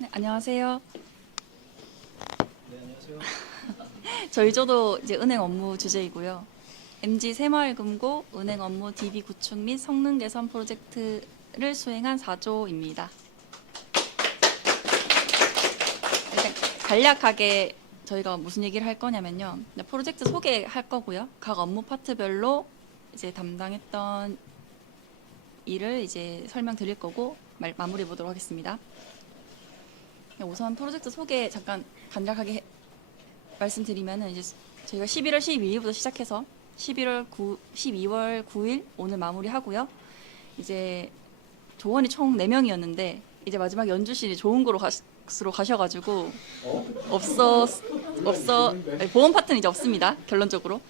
네, 안녕하세요. 네, 안녕하세요. 저도 이제 은행 업무 주제이고요. MG 새마을금고 은행 업무 DB 구축 및 성능 개선 프로젝트를 수행한 4조입니다. 일단 간략하게 저희가 무슨 얘기를 할 거냐면요. 프로젝트 소개할 거고요. 각 업무 파트별로 이제 담당했던 일을 이제 설명드릴 거고 마무리해 보도록 하겠습니다. 우선 프로젝트 소개 잠깐 간략하게 말씀드리면은 이제 저희가 11월 12일부터 시작해서 12월 9일 오늘 마무리하고요. 이제 조원이 총 4명이었는데 이제 마지막 연주실이 좋은 거로 가셔가지고 보험 파트는 이제 없습니다. 결론적으로.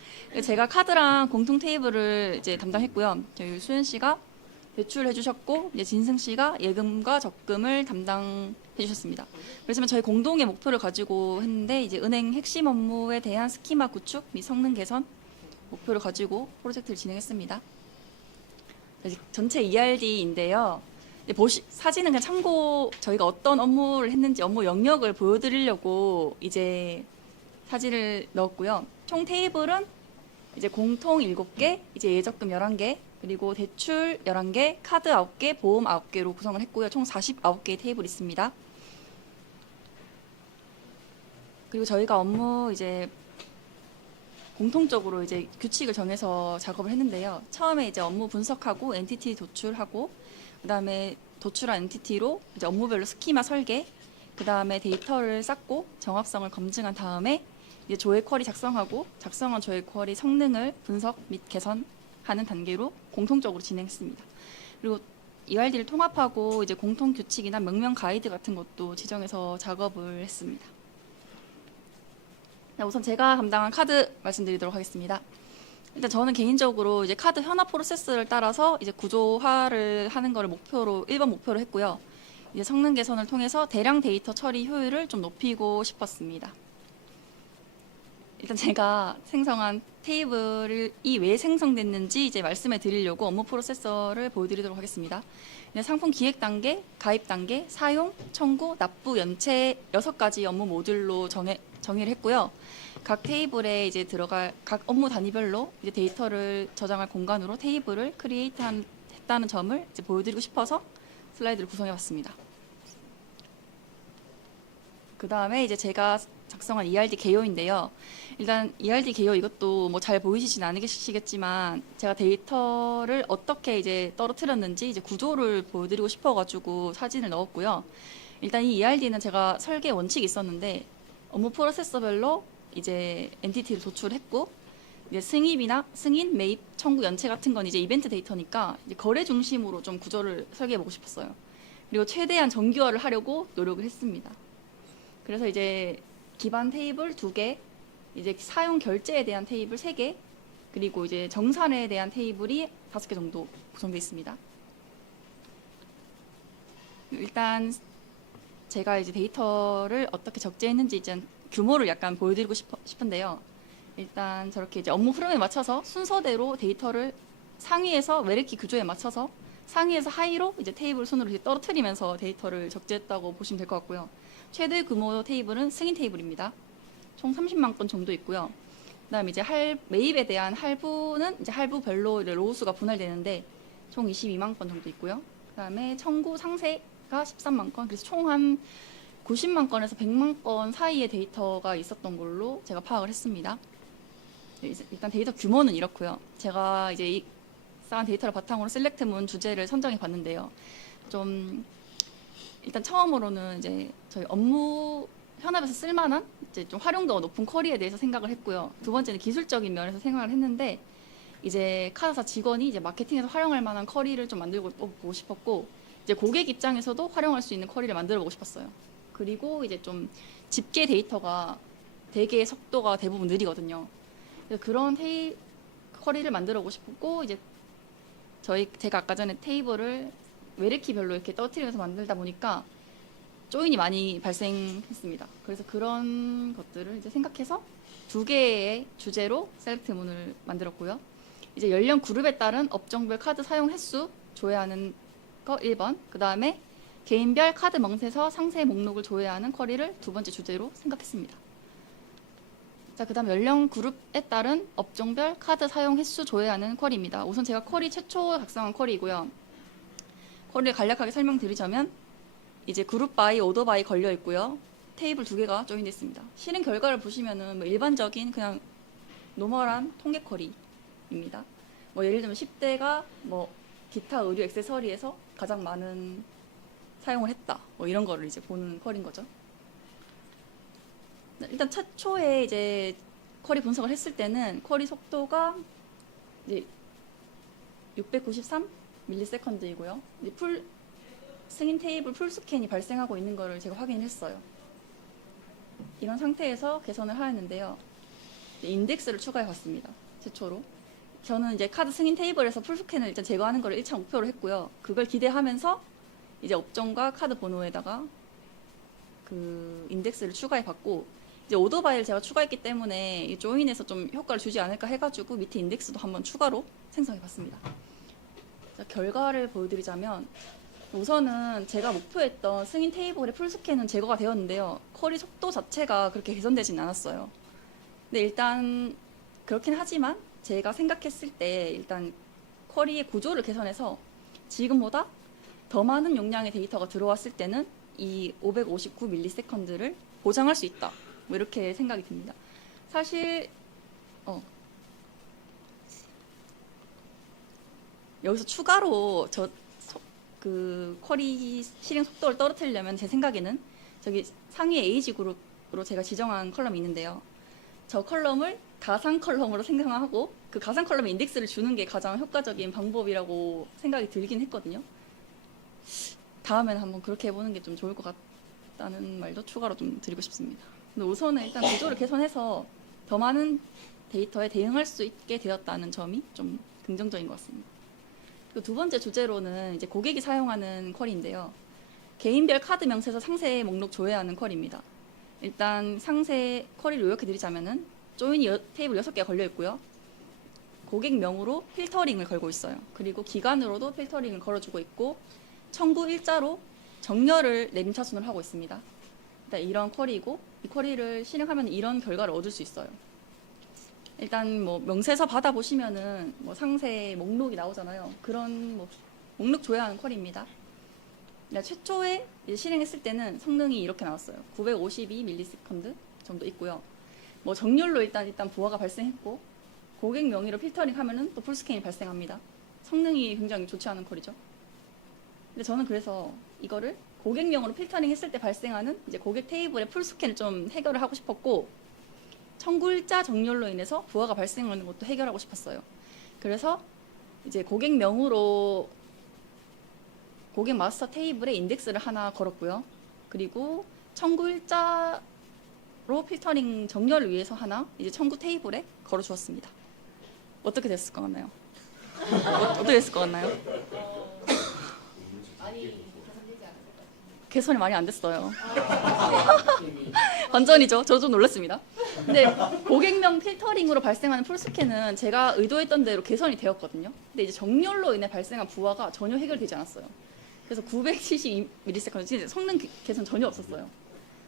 제가 카드랑 공통 테이블을 이제 담당했고요. 저희 수현 씨가 대출해 주셨고 이제 진승 씨가 예금과 적금을 담당해 주셨습니다. 그래서 저희 공동의 목표를 가지고 했는데 이제 은행 핵심 업무에 대한 스키마 구축 및 성능 개선 목표를 가지고 프로젝트를 진행했습니다. 전체 ERD인데요. 사진은 그냥 참고 저희가 어떤 업무를 했는지 업무 영역을 보여드리려고 이제 사진을 넣었고요. 총 테이블은 이제 공통 7개, 이제 예적금 11개, 그리고 대출 11개, 카드 9개, 보험 9개로 구성을 했고요. 총 49개의 테이블이 있습니다. 그리고 저희가 업무 이제 공통적으로 이제 규칙을 정해서 작업을 했는데요. 처음에 이제 업무 분석하고 엔티티 도출하고, 그다음에 도출한 엔티티로 이제 업무별로 스키마 설계, 그다음에 데이터를 쌓고 정확성을 검증한 다음에 이제 조회 쿼리 작성하고 작성한 조회 쿼리 성능을 분석 및 개선하는 단계로 공통적으로 진행했습니다. 그리고 ERD를 통합하고 이제 공통 규칙이나 명령 가이드 같은 것도 지정해서 작업을 했습니다. 우선 제가 담당한 카드 말씀드리도록 하겠습니다. 일단 저는 개인적으로 이제 카드 현화 프로세스를 따라서 이제 구조화를 하는 것을 1번 목표로 했고요. 이제 성능 개선을 통해서 대량 데이터 처리 효율을 좀 높이고 싶었습니다. 일단 제가 생성한 테이블이 왜 생성됐는지 이제 말씀해 드리려고 업무 프로세서를 보여드리도록 하겠습니다. 상품 기획 단계, 가입 단계, 사용, 청구, 납부, 연체 6가지 업무 모듈로 정의를 했고요. 각 테이블에 이제 들어갈 각 업무 단위별로 이제 데이터를 저장할 공간으로 테이블을 했다는 점을 이제 보여드리고 싶어서 슬라이드를 구성해봤습니다. 그 다음에 이제 제가 작성한 ERD 개요인데요. 일단 ERD 개요 이것도 뭐 잘 보이시진 않으시겠지만 제가 데이터를 어떻게 이제 떨어뜨렸는지 이제 구조를 보여드리고 싶어가지고 사진을 넣었고요. 일단 이 ERD는 제가 설계 원칙이 있었는데 업무 프로세서별로 이제 엔티티를 도출했고 이제 승인, 매입, 청구, 연체 같은 건 이제 이벤트 데이터니까 이제 거래 중심으로 좀 구조를 설계해보고 싶었어요. 그리고 최대한 정교화를 하려고 노력을 했습니다. 그래서 이제 기반 테이블 2개, 이제 사용 결제에 대한 테이블 3개, 그리고 이제 정산에 대한 테이블이 5개 정도 구성되어 있습니다. 일단 제가 이제 데이터를 어떻게 적재했는지 이제 규모를 약간 보여드리고 싶은데요. 일단 저렇게 이제 업무 흐름에 맞춰서 순서대로 데이터를 상위에서 외래키 구조에 맞춰서 상위에서 하위로 이제 테이블 순으로 이렇게 떨어뜨리면서 데이터를 적재했다고 보시면 될 것 같고요. 최대 규모 테이블은 승인 테이블입니다. 총 30만 건 정도 있고요. 그다음에 이제 매입에 대한 할부는 이제 할부별로 로우수가 분할되는데 총 22만 건 정도 있고요. 그다음에 청구 상세가 13만 건. 그래서 총 한 90만 건에서 100만 건 사이의 데이터가 있었던 걸로 제가 파악을 했습니다. 일단 데이터 규모는 이렇고요. 제가 이제 쌓은 데이터를 바탕으로 셀렉트문 주제를 선정해 봤는데요. 좀 일단 처음으로는 이제 저희 업무 현업에서 쓸만한 이제 좀 활용도가 높은 쿼리에 대해서 생각을 했고요. 두 번째는 기술적인 면에서 생각을 했는데 이제 카드사 직원이 이제 마케팅에서 활용할 만한 쿼리를 좀 만들고 보고 싶었고 이제 고객 입장에서도 활용할 수 있는 쿼리를 만들어 보고 싶었어요. 그리고 이제 좀 집계 데이터가 되게 속도가 대부분 느리거든요. 그래서 그런 쿼리를 만들어 보고 싶었고 이제 제가 아까 전에 테이블을 외래키별로 이렇게 떨어뜨리면서 만들다 보니까 조인이 많이 발생했습니다. 그래서 그런 것들을 이제 생각해서 2개의 주제로 셀렉트문을 만들었고요. 이제 연령 그룹에 따른 업종별 카드 사용 횟수 조회하는 거 1번, 그 다음에 개인별 카드 명세서 상세 목록을 조회하는 쿼리를 두 번째 주제로 생각했습니다. 자, 그다음 연령 그룹에 따른 업종별 카드 사용 횟수 조회하는 쿼리입니다. 우선 제가 쿼리 최초 작성한 쿼리이고요. 쿼리를 간략하게 설명드리자면 이제 그룹 바이, 오더 바이 걸려 있고요. 테이블 두 개가 조인되어 있습니다. 실행 결과를 보시면은 뭐 일반적인 그냥 노멀한 통계 쿼리입니다. 뭐 예를 들면 10대가 뭐 기타 의류 액세서리에서 가장 많은 사용을 했다. 뭐 이런 거를 이제 보는 쿼리인 거죠. 일단 최초에 이제 쿼리 분석을 했을 때는 쿼리 속도가 이제 693 밀리세컨드이고요. 이제 풀 승인 테이블 풀 스캔이 발생하고 있는 거를 제가 확인했어요. 이런 상태에서 개선을 하였는데요. 인덱스를 추가해 봤습니다. 최초로. 저는 이제 카드 승인 테이블에서 풀 스캔을 일단 제거하는 걸 1차 목표로 했고요. 그걸 기대하면서 이제 업종과 카드 번호에다가 그 인덱스를 추가해 봤고, 이제 오더 바이를 제가 추가했기 때문에 이 조인에서 좀 효과를 주지 않을까 해가지고 밑에 인덱스도 한번 추가로 생성해 봤습니다. 자, 결과를 보여드리자면 우선은 제가 목표했던 승인 테이블의 풀스캔은 제거가 되었는데요. 쿼리 속도 자체가 그렇게 개선되진 않았어요. 근데 일단 그렇긴 하지만 제가 생각했을 때 일단 쿼리의 구조를 개선해서 지금보다 더 많은 용량의 데이터가 들어왔을 때는 이 559ms를 보장할 수 있다. 뭐 이렇게 생각이 듭니다. 사실 여기서 추가로 그 쿼리 실행 속도를 떨어뜨리려면 제 생각에는 저기 상위 에이지 그룹으로 제가 지정한 컬럼이 있는데요. 저 컬럼을 가상 컬럼으로 생각하고 그 가상 컬럼에 인덱스를 주는 게 가장 효과적인 방법이라고 생각이 들긴 했거든요. 다음에는 한번 그렇게 해보는 게 좀 좋을 것 같다는 말도 추가로 좀 드리고 싶습니다. 근데 우선은 일단 구조를 개선해서 더 많은 데이터에 대응할 수 있게 되었다는 점이 좀 긍정적인 것 같습니다. 그리고 두 번째 주제로는 이제 고객이 사용하는 쿼리인데요. 개인별 카드 명세서 상세 목록 조회하는 쿼리입니다. 일단 상세 쿼리를 요약해드리자면은 조인이 테이블 6개가 걸려 있고요. 고객명으로 필터링을 걸고 있어요. 그리고 기간으로도 필터링을 걸어주고 있고 청구 일자로 정렬을 내림차순을 하고 있습니다. 일단 이런 쿼리이고 이 쿼리를 실행하면 이런 결과를 얻을 수 있어요. 일단 뭐 명세서 받아보시면은 뭐 상세 목록이 나오잖아요. 그런 뭐 목록 조회하는 쿼리입니다. 최초에 이제 실행했을 때는 성능이 이렇게 나왔어요. 952mS 정도 있고요. 뭐 정렬로 일단 부하가 발생했고 고객 명의로 필터링 하면은 또 풀스캔이 발생합니다. 성능이 굉장히 좋지 않은 쿼리죠. 근데 저는 그래서 이거를 고객명으로 필터링 했을 때 발생하는 이제 고객 테이블의 풀스캔을 좀 해결을 하고 싶었고 청구일자 정렬로 인해서 부하가 발생하는 것도 해결하고 싶었어요. 그래서 이제 고객명으로 고객 마스터 테이블에 인덱스를 하나 걸었고요. 그리고 청구일자로 필터링 정렬을 위해서 하나 이제 청구 테이블에 걸어 주었습니다. 어떻게 됐을 것 같나요? 어떻게 됐을 것 같나요? 개선이 많이 안 됐어요. 완전이죠. 저 좀 놀랐습니다. 근데 고객명 필터링으로 발생하는 풀스캔은 제가 의도했던 대로 개선이 되었거든요. 근데 이제 정렬로 인해 발생한 부하가 전혀 해결되지 않았어요. 그래서 972ms 진짜 성능 개선 전혀 없었어요.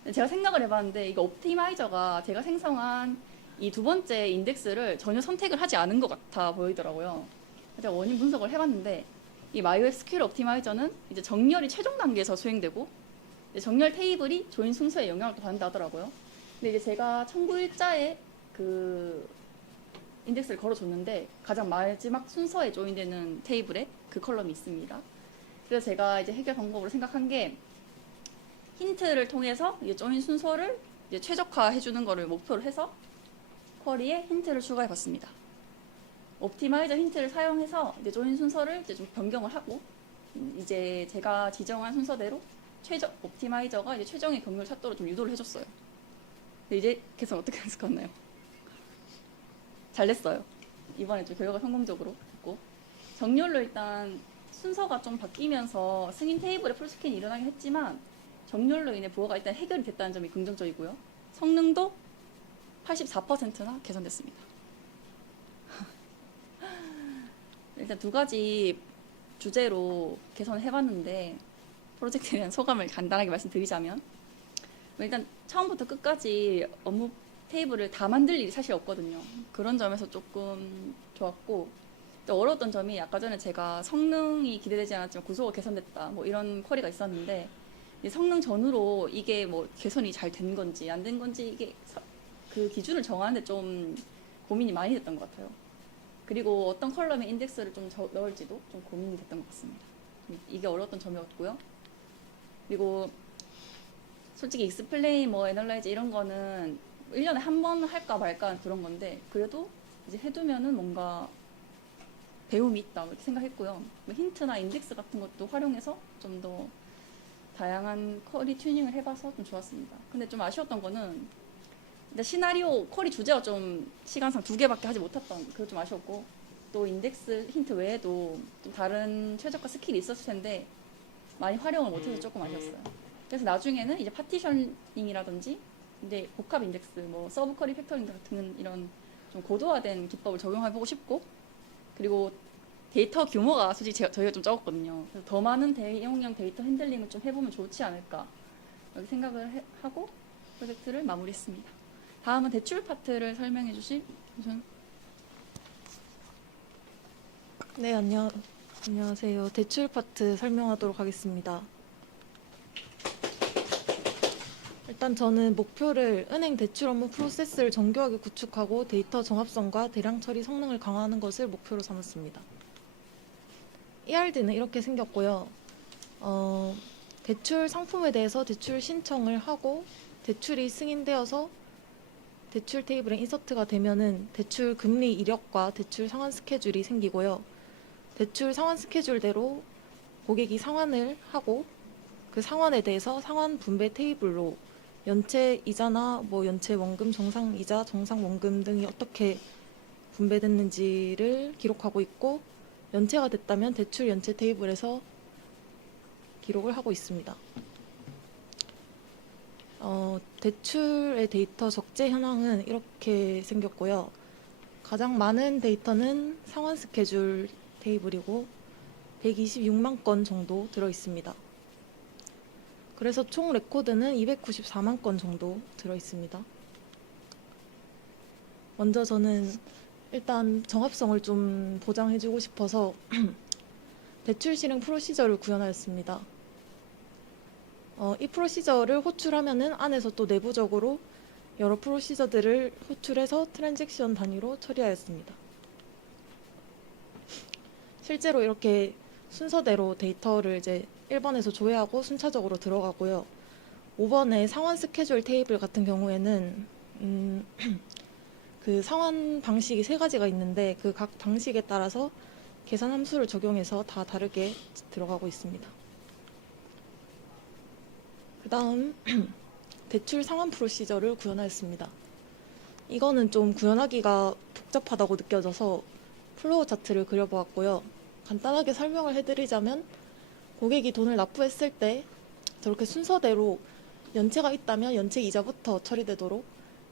근데 제가 생각을 해봤는데 이거 옵티마이저가 제가 생성한 이 두 번째 인덱스를 전혀 선택을 하지 않은 것 같아 보이더라고요. 제가 원인 분석을 해봤는데 이 MySQL 옵티마이저는 이제 정렬이 최종 단계에서 수행되고 정렬 테이블이 조인 순서에 영향을 또 받는다 하더라고요. 근데 이제 제가 청구일자에 그 인덱스를 걸어줬는데 가장 마지막 순서에 조인되는 테이블에 그 컬럼이 있습니다. 그래서 제가 이제 해결 방법으로 생각한 게 힌트를 통해서 이제 조인 순서를 이제 최적화해주는 거를 목표로 해서 쿼리에 힌트를 추가해봤습니다. 옵티마이저 힌트를 사용해서 이제 조인 순서를 이제 좀 변경을 하고 이제 제가 지정한 순서대로 옵티마이저가 이제 최종의 경로를 찾도록 좀 유도를 해줬어요. 근데 이제 개선 어떻게 했을 것 같나요? 잘 됐어요. 이번에 좀 결과가 성공적으로 됐고 정렬로 일단 순서가 좀 바뀌면서 승인 테이블에 풀스캔이 일어나긴 했지만 정렬로 인해 부하가 일단 해결이 됐다는 점이 긍정적이고요. 성능도 84%나 개선됐습니다. 일단 두 가지 주제로 개선을 해봤는데 프로젝트에 대한 소감을 간단하게 말씀드리자면 일단 처음부터 끝까지 업무 테이블을 다 만들 일이 사실 없거든요. 그런 점에서 조금 좋았고 또 어려웠던 점이 아까 전에 제가 성능이 기대되지 않았지만 구조가 개선됐다 뭐 이런 쿼리가 있었는데 이 성능 전후로 이게 뭐 개선이 잘 된 건지 안 된 건지 이게 그 기준을 정하는데 좀 고민이 많이 됐던 것 같아요. 그리고 어떤 컬럼에 인덱스를 좀 넣을지도 좀 고민이 됐던 것 같습니다. 이게 어려웠던 점이었고요. 그리고 솔직히 익스플레인, 뭐 애널라이즈 이런 거는 1년에 한 번 할까 말까 그런 건데 그래도 이제 해두면은 뭔가 배움이 있다 이렇게 생각했고요. 뭐 힌트나 인덱스 같은 것도 활용해서 좀 더 다양한 쿼리 튜닝을 해봐서 좀 좋았습니다. 근데 좀 아쉬웠던 거는 일단 시나리오 쿼리 주제가 좀 시간상 2개밖에 하지 못했던 그거 좀 아쉬웠고 또 인덱스 힌트 외에도 좀 다른 최적화 스킬이 있었을 텐데 많이 활용을 못해서 조금 아쉬웠어요. 그래서 나중에는 이제 파티셔닝이라든지 이제 복합 인덱스, 뭐 서브 쿼리 팩터링 같은 이런 좀 고도화된 기법을 적용해보고 싶고 그리고 데이터 규모가 솔직히 저희가 좀 적었거든요. 그래서 더 많은 대용량 데이터 핸들링을 좀 해보면 좋지 않을까 이렇게 생각을 하고 프로젝트를 마무리했습니다. 다음은 대출 파트를 설명해 주실 우선. 네, 안녕하세요. 대출 파트 설명하도록 하겠습니다. 일단 저는 목표를 은행 대출 업무 프로세스를 정교하게 구축하고 데이터 정합성과 대량 처리 성능을 강화하는 것을 목표로 삼았습니다. ERD는 이렇게 생겼고요. 대출 상품에 대해서 대출 신청을 하고 대출이 승인되어서 대출 테이블에 인서트가 되면은 대출 금리 이력과 대출 상환 스케줄이 생기고요. 대출 상환 스케줄대로 고객이 상환을 하고 그 상환에 대해서 상환 분배 테이블로 연체 이자나 뭐 연체 원금, 정상 이자, 정상 원금 등이 어떻게 분배됐는지를 기록하고 있고 연체가 됐다면 대출 연체 테이블에서 기록을 하고 있습니다. 대출의 데이터 적재 현황은 이렇게 생겼고요. 가장 많은 데이터는 상환 스케줄 테이블이고 126만 건 정도 들어 있습니다. 그래서 총 레코드는 294만 건 정도 들어 있습니다. 먼저 저는 일단 정합성을 좀 보장해주고 싶어서 대출 실행 프로시저를 구현하였습니다. 이 프로시저를 호출하면은 안에서 또 내부적으로 여러 프로시저들을 호출해서 트랜잭션 단위로 처리하였습니다. 실제로 이렇게 순서대로 데이터를 이제 1번에서 조회하고 순차적으로 들어가고요. 5번의 상환 스케줄 테이블 같은 경우에는 그 상환 방식이 3가지가 있는데 그 각 방식에 따라서 계산 함수를 적용해서 다 다르게 들어가고 있습니다. 그 다음 대출 상환 프로시저를 구현하였습니다. 이거는 좀 구현하기가 복잡하다고 느껴져서 플로우 차트를 그려보았고요. 간단하게 설명을 해드리자면 고객이 돈을 납부했을 때 저렇게 순서대로 연체가 있다면 연체 이자부터 처리되도록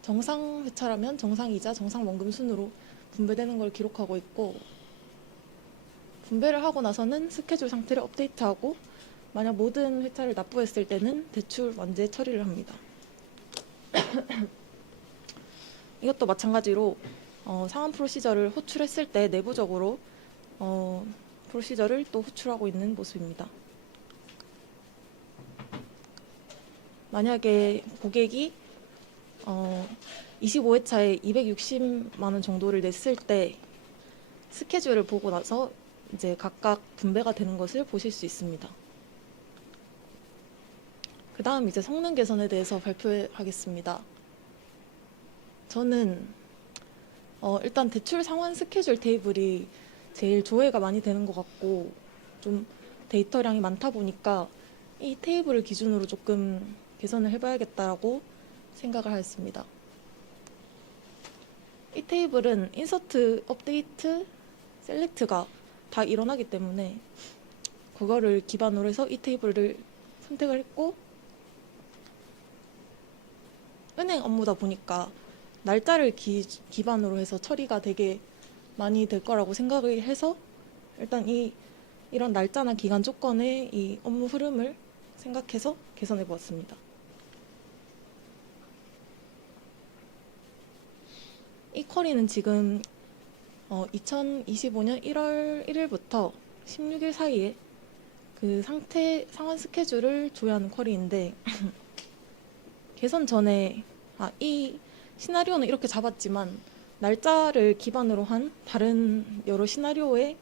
정상 회차라면 정상 이자, 정상 원금 순으로 분배되는 걸 기록하고 있고 분배를 하고 나서는 스케줄 상태를 업데이트하고 만약 모든 회차를 납부했을 때는 대출 완제 처리를 합니다. 이것도 마찬가지로 상환 프로시저를 호출했을 때 내부적으로 프로시저를 또 호출하고 있는 모습입니다. 만약에 고객이 25회차에 260만 원 정도를 냈을 때 스케줄을 보고 나서 이제 각각 분배가 되는 것을 보실 수 있습니다. 그 다음 이제 성능 개선에 대해서 발표하겠습니다. 저는 일단 대출 상환 스케줄 테이블이 제일 조회가 많이 되는 것 같고 좀 데이터량이 많다 보니까 이 테이블을 기준으로 조금 개선을 해봐야겠다라고 생각을 하였습니다. 이 테이블은 인서트, 업데이트, 셀렉트가 다 일어나기 때문에 그거를 기반으로 해서 이 테이블을 선택을 했고 은행 업무다 보니까 날짜를 기반으로 해서 처리가 되게 많이 될 거라고 생각을 해서 일단 이런 날짜나 기간 조건의 이 업무 흐름을 생각해서 개선해 보았습니다. 이 쿼리는 지금 2025년 1월 1일부터 16일 사이에 그 상환 스케줄을 조회하는 쿼리인데 개선 전에 이 시나리오는 이렇게 잡았지만 날짜를 기반으로 한 다른 여러 시나리오에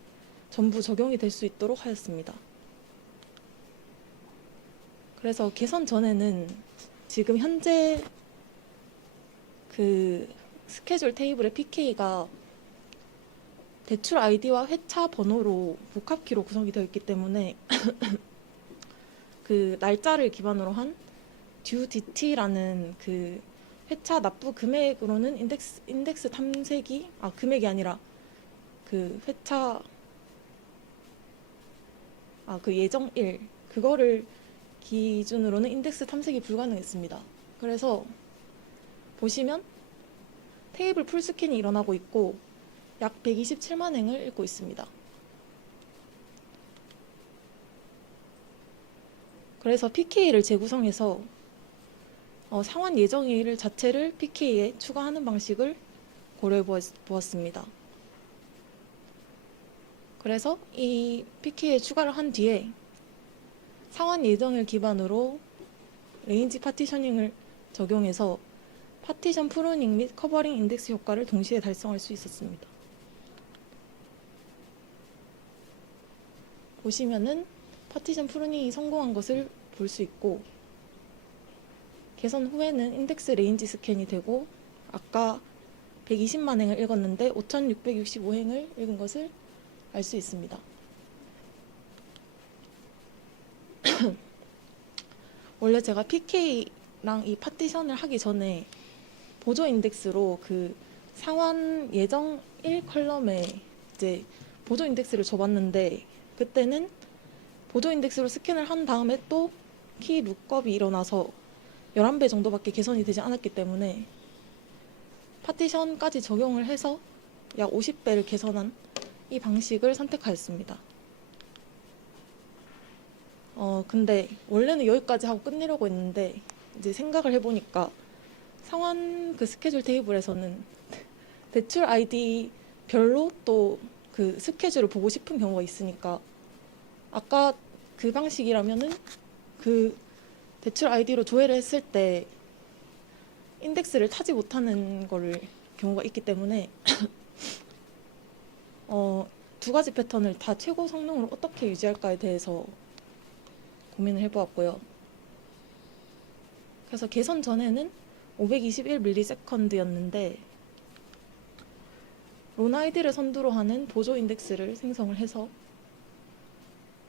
전부 적용이 될 수 있도록 하였습니다. 그래서 개선 전에는 지금 현재 그 스케줄 테이블의 PK가 대출 아이디와 회차 번호로 복합키로 구성이 되어 있기 때문에 그 날짜를 기반으로 한 due DT라는 그 회차 납부 금액으로는 인덱스 탐색이 금액이 아니라 그 회차 그 예정일 그거를 기준으로는 인덱스 탐색이 불가능했습니다. 그래서 보시면 테이블 풀스캔이 일어나고 있고 약 127만 행을 읽고 있습니다. 그래서 PK를 재구성해서 상환 예정일 자체를 PK에 추가하는 방식을 고려해 보았습니다. 그래서 이 PK에 추가를 한 뒤에 상환 예정일 기반으로 레인지 파티셔닝을 적용해서 파티션 프루닝 및 커버링 인덱스 효과를 동시에 달성할 수 있었습니다. 보시면은 파티션 프루닝이 성공한 것을 볼 수 있고 개선 후에는 인덱스 레인지 스캔이 되고 아까 120만 행을 읽었는데 5,665행을 읽은 것을 알 수 있습니다. 원래 제가 PK랑 이 파티션을 하기 전에 보조 인덱스로 그 상환 예정 1컬럼에 이제 보조 인덱스를 줘봤는데 그때는 보조 인덱스로 스캔을 한 다음에 또 키 룩업이 일어나서 11배 정도밖에 개선이 되지 않았기 때문에 파티션까지 적용을 해서 약 50배를 개선한 이 방식을 선택하였습니다. 근데 원래는 여기까지 하고 끝내려고 했는데 이제 생각을 해보니까 상환 그 스케줄 테이블에서는 대출 아이디 별로 또 그 스케줄을 보고 싶은 경우가 있으니까 아까 그 방식이라면은 그 대출 아이디로 조회를 했을 때 인덱스를 타지 못하는 경우가 있기 때문에 두 가지 패턴을 다 최고 성능으로 어떻게 유지할까에 대해서 고민을 해보았고요. 그래서 개선 전에는 521ms였는데 론 아이디를 선두로 하는 보조 인덱스를 생성을 해서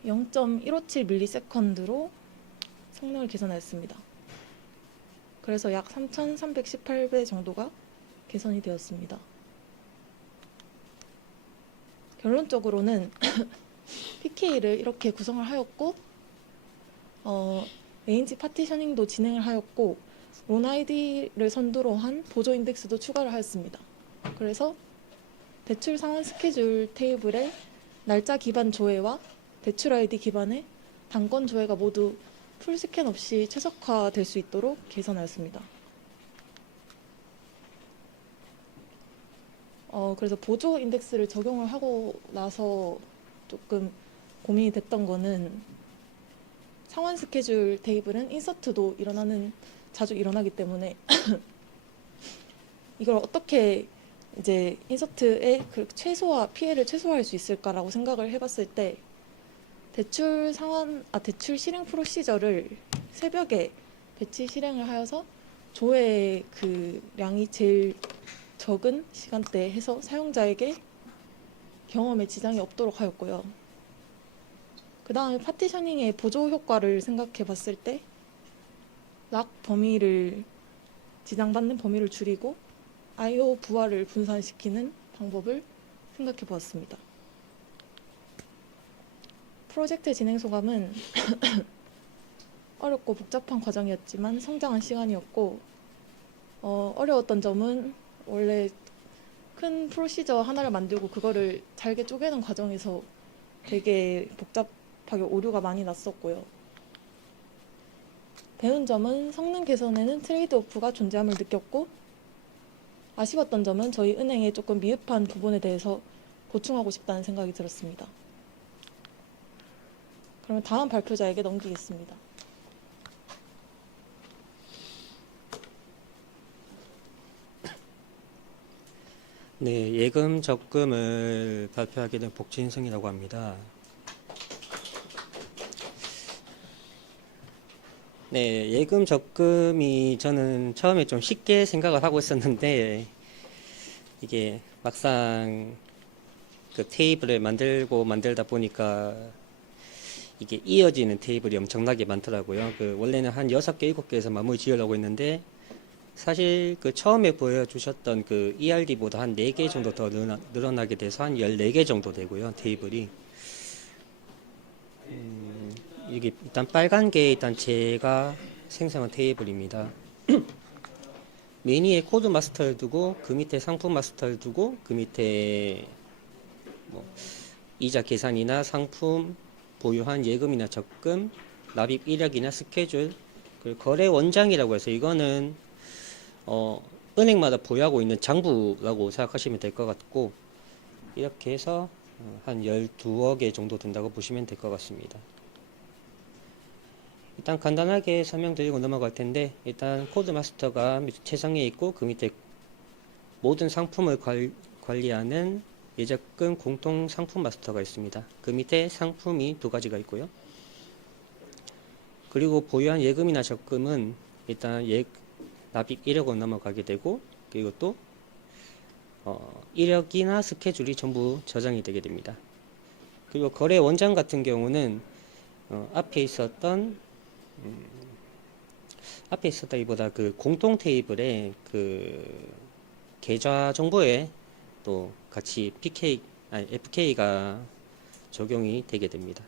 0.157ms로 성능을 개선하였습니다. 그래서 약 3,318배 정도가 개선이 되었습니다. 결론적으로는 PK를 이렇게 구성을 하였고 레인지 파티셔닝도 진행을 하였고 론 아이디를 선두로 한 보조 인덱스도 추가를 하였습니다. 그래서 대출 상환 스케줄 테이블의 날짜 기반 조회와 대출 아이디 기반의 단건 조회가 모두 풀스캔 없이 최적화될 수 있도록 개선하였습니다. 그래서 보조 인덱스를 적용을 하고 나서 조금 고민이 됐던 거는 상환 스케줄 테이블은 인서트도 자주 일어나기 때문에 이걸 어떻게 이제 인서트의 그 피해를 최소화할 수 있을까라고 생각을 해봤을 때 대출 실행 프로시저를 새벽에 배치 실행을 하여서 조회 그 량이 제일 적은 시간대에 해서 사용자에게 경험에 지장이 없도록 하였고요. 그 다음에 파티셔닝의 보조 효과를 생각해 봤을 때 락 범위를 지장받는 범위를 줄이고 I/O 부하를 분산시키는 방법을 생각해 보았습니다. 프로젝트 진행 소감은 어렵고 복잡한 과정이었지만 성장한 시간이었고 어려웠던 점은 원래 큰 프로시저 하나를 만들고 그거를 잘게 쪼개는 과정에서 되게 복잡하게 오류가 많이 났었고요. 배운 점은 성능 개선에는 트레이드오프가 존재함을 느꼈고, 아쉬웠던 점은 저희 은행의 조금 미흡한 부분에 대해서 보충하고 싶다는 생각이 들었습니다. 그러면 다음 발표자에게 넘기겠습니다. 네, 예금 적금을 발표하게 된 복진성이라고 합니다. 네, 예금 적금이 저는 처음에 좀 쉽게 생각을 하고 있었는데 이게 막상 그 테이블을 만들다 보니까 이게 이어지는 테이블이 엄청나게 많더라고요. 원래는 한 6개, 7개에서 마무리 지으려고 했는데 사실 처음에 보여주셨던 ERD보다 한 4개 정도 더 늘어나게 돼서 한 14개 정도 되고요, 테이블이. 이게 일단 빨간 게 일단 제가 생성한 테이블입니다. 메인 위에 코드 마스터를 두고 그 밑에 상품 마스터를 두고 그 밑에 이자 계산이나 상품, 보유한 예금이나 적금, 납입 이력이나 스케줄, 그리고 거래 원장이라고 해서 이거는 은행마다 보유하고 있는 장부라고 생각하시면 될 것 같고, 이렇게 해서 한 12억 정도 된다고 보시면 될 것 같습니다. 일단 간단하게 설명드리고 넘어갈 텐데, 일단 코드 마스터가 최상위에 있고 그 밑에 모든 상품을 관리하는 예적금 공통 상품 마스터가 있습니다. 그 밑에 상품이 2가지가 있고요. 그리고 보유한 예금이나 적금은 일단 납입 이력으로 넘어가게 되고, 그리고 또 이력이나 스케줄이 전부 저장이 되게 됩니다. 그리고 거래 원장 같은 경우는 앞에 있었다기보다 공통 테이블에 계좌 정보에 또 같이 FK가 적용이 되게 됩니다.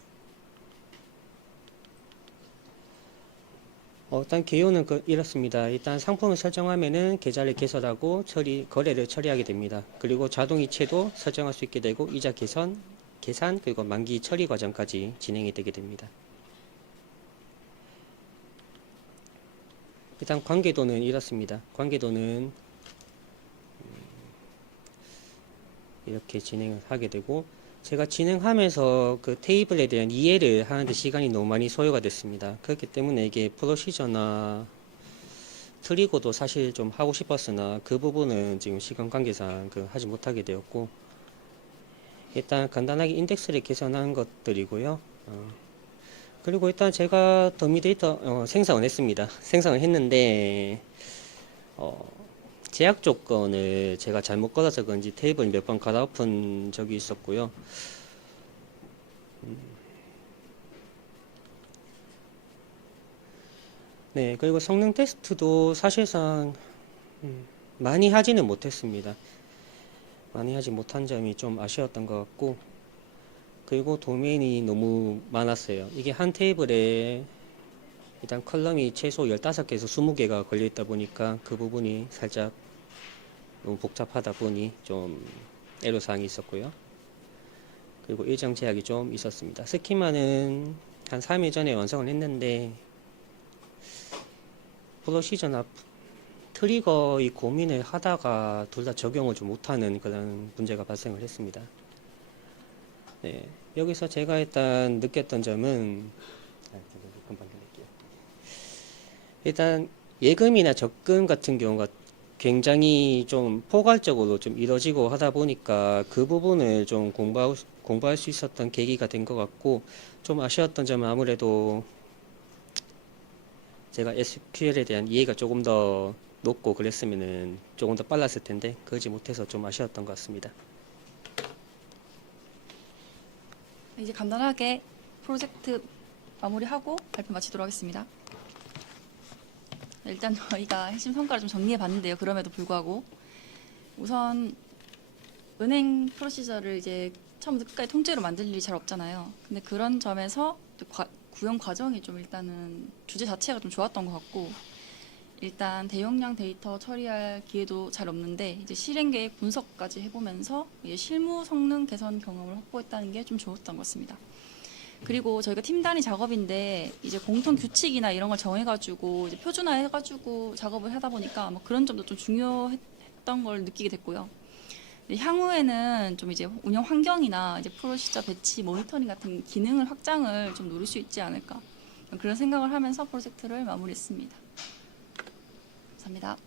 일단 개요는 이렇습니다. 일단 상품을 설정하면은 계좌를 개설하고 거래를 처리하게 됩니다. 그리고 자동이체도 설정할 수 있게 되고 이자 계산 그리고 만기 처리 과정까지 진행이 되게 됩니다. 일단 관계도는 이렇습니다. 관계도는 이렇게 진행을 하게 되고, 제가 진행하면서 테이블에 대한 이해를 하는데 시간이 너무 많이 소요가 됐습니다. 그렇기 때문에 이게 프로시저나 트리거도 사실 좀 하고 싶었으나 그 부분은 지금 시간 관계상 하지 못하게 되었고, 일단 간단하게 인덱스를 개선한 것들이고요. 그리고 일단 제가 더미데이터 생성을 했습니다. 생성을 했는데 제약 조건을 제가 잘못 걸어서 그런지 테이블 몇 번 갈아엎은 적이 있었고요. 네, 그리고 성능 테스트도 사실상 많이 하지는 못했습니다. 많이 하지 못한 점이 좀 아쉬웠던 것 같고, 그리고 도메인이 너무 많았어요. 이게 한 테이블에 일단 컬럼이 최소 15개에서 20개가 걸려있다 보니까 그 부분이 살짝 너무 복잡하다 보니 좀 애로사항이 있었고요. 그리고 일정 제약이 좀 있었습니다. 스키마는 한 3일 전에 완성을 했는데 프로시저나 트리거의 고민을 하다가 둘 다 적용을 좀 못하는 그런 문제가 발생을 했습니다. 네, 여기서 제가 일단 느꼈던 점은 일단 예금이나 적금 같은 경우가 굉장히 좀 포괄적으로 좀 이루어지고 하다 보니까 그 부분을 좀 공부할 수 있었던 계기가 된 것 같고, 좀 아쉬웠던 점은 아무래도 제가 SQL에 대한 이해가 조금 더 높고 그랬으면은 조금 더 빨랐을 텐데 그러지 못해서 좀 아쉬웠던 것 같습니다. 이제 간단하게 프로젝트 마무리하고 발표 마치도록 하겠습니다. 일단 저희가 핵심 성과를 좀 정리해 봤는데요. 그럼에도 불구하고 우선 은행 프로시저를 이제 처음부터 끝까지 통째로 만들 일이 잘 없잖아요. 근데 그런 점에서 구현 과정이 좀 일단은 주제 자체가 좀 좋았던 것 같고, 일단 대용량 데이터 처리할 기회도 잘 없는데 이제 실행 계획 분석까지 해보면서 이제 실무 성능 개선 경험을 확보했다는 게 좀 좋았던 것 같습니다. 그리고 저희가 팀 단위 작업인데 이제 공통 규칙이나 이런 걸 정해가지고 이제 표준화해가지고 작업을 하다 보니까 뭐 그런 점도 좀 중요했던 걸 느끼게 됐고요. 향후에는 좀 이제 운영 환경이나 이제 프로시저 배치, 모니터링 같은 기능을 확장을 좀 노릴 수 있지 않을까 그런 생각을 하면서 프로젝트를 마무리했습니다. 감사합니다.